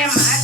ஏமா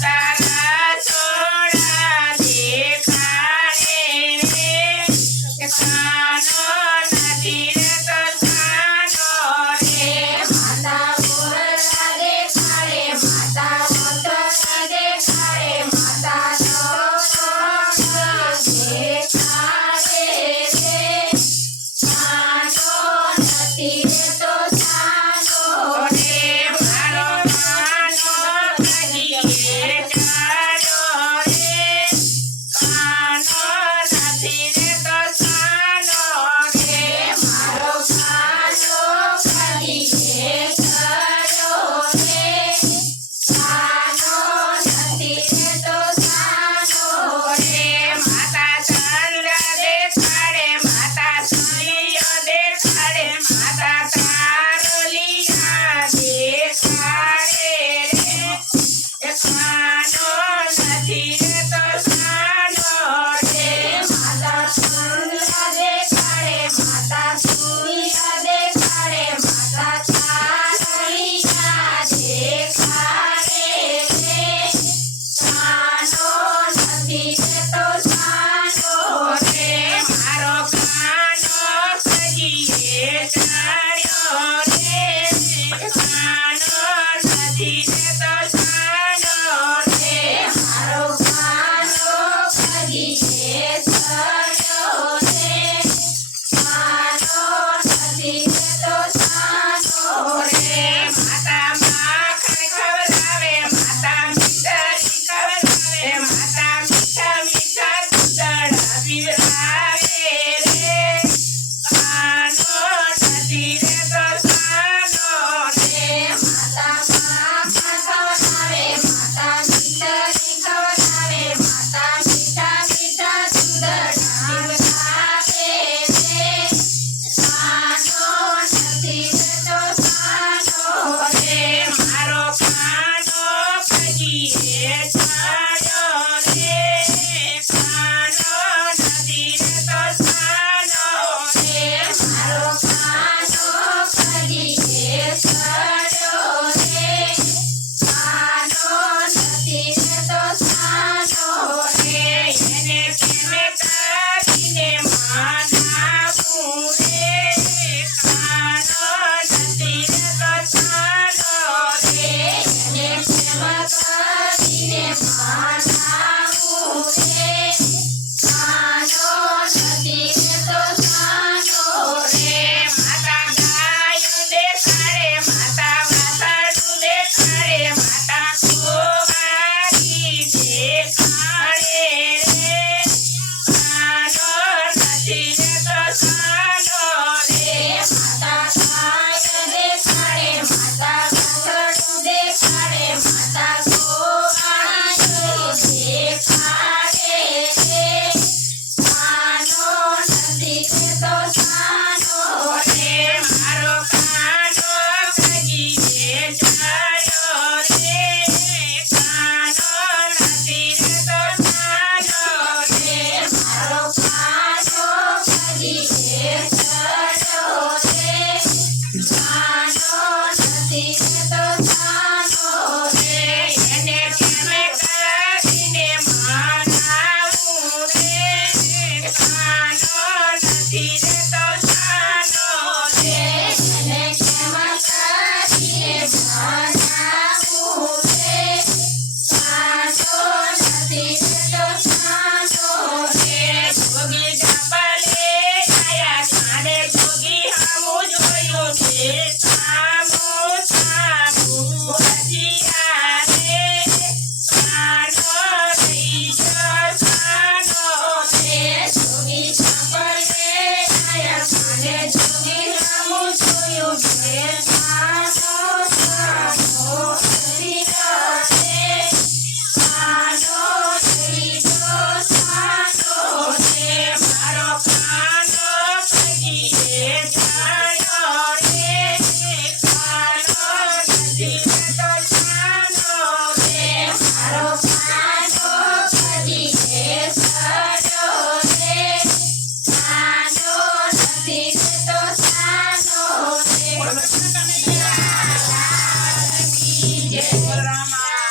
Yeah.